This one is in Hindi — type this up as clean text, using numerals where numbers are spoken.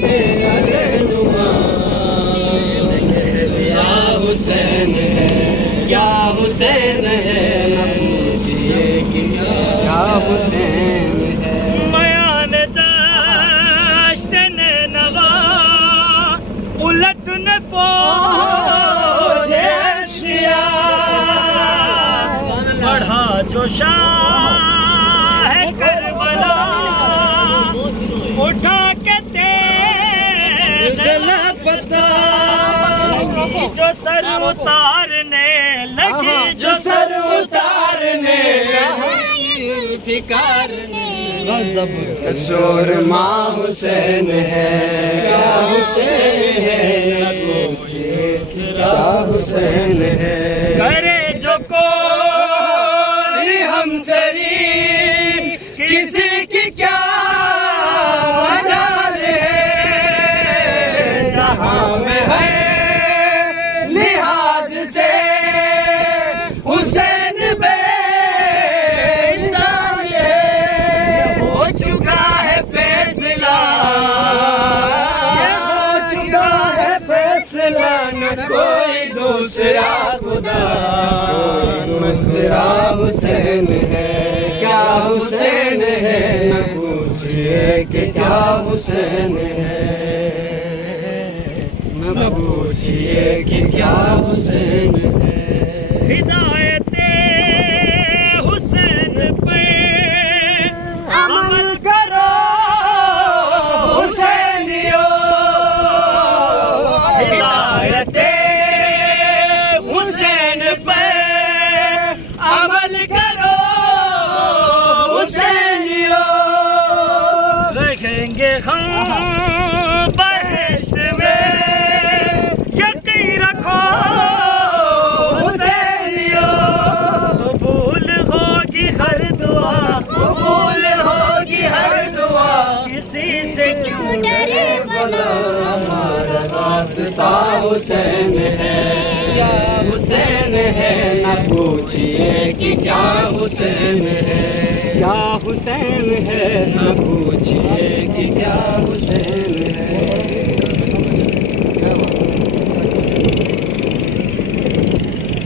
के रहनुमा, क्या हुसैन है, क्या हुसैन है, पूछिए कि क्या हुसैन है। मयान दश्त ने नवा उलट ने फौज शिया, बढ़ा जो शाह करबला, उठा के तेज फतह, जो सर उतारने लगी, जो सर उतारने फिकार गज़ब का शोर माँ हुसैन है, क्या हुसैन है, क्या हुसैन है। करे जो कोई हमसरी, किसी की क्या मजाल है, जहाँ में है लिहाज से हुसैन बेइंसान है। हो चुका है फैसला, हो चुका है फैसला, न कोई दूसरा खुदा, दूसरा हुसैन है, क्या हुसैन है, न पूछिए कि क्या हुसैन है, न पूछिए कि क्या हुसैन है। हिदायत हुसैन पे अमल करो हुसैनियों, हिदायत हुसैन पे अमल करो हुसैनियों, रखेंगे हम बहस में यकीन रखो हुसैनियों, कबूल होगी हर दुआ, कबूल होगी हर दुआ, किसी से क्यों डरे भला, हमारा रास्ता हुसैन है, क्या हुसैन है, न पूछिए कि क्या हुसैन है, क्या हुसैन है, न पूछिए कि क्या हुसैन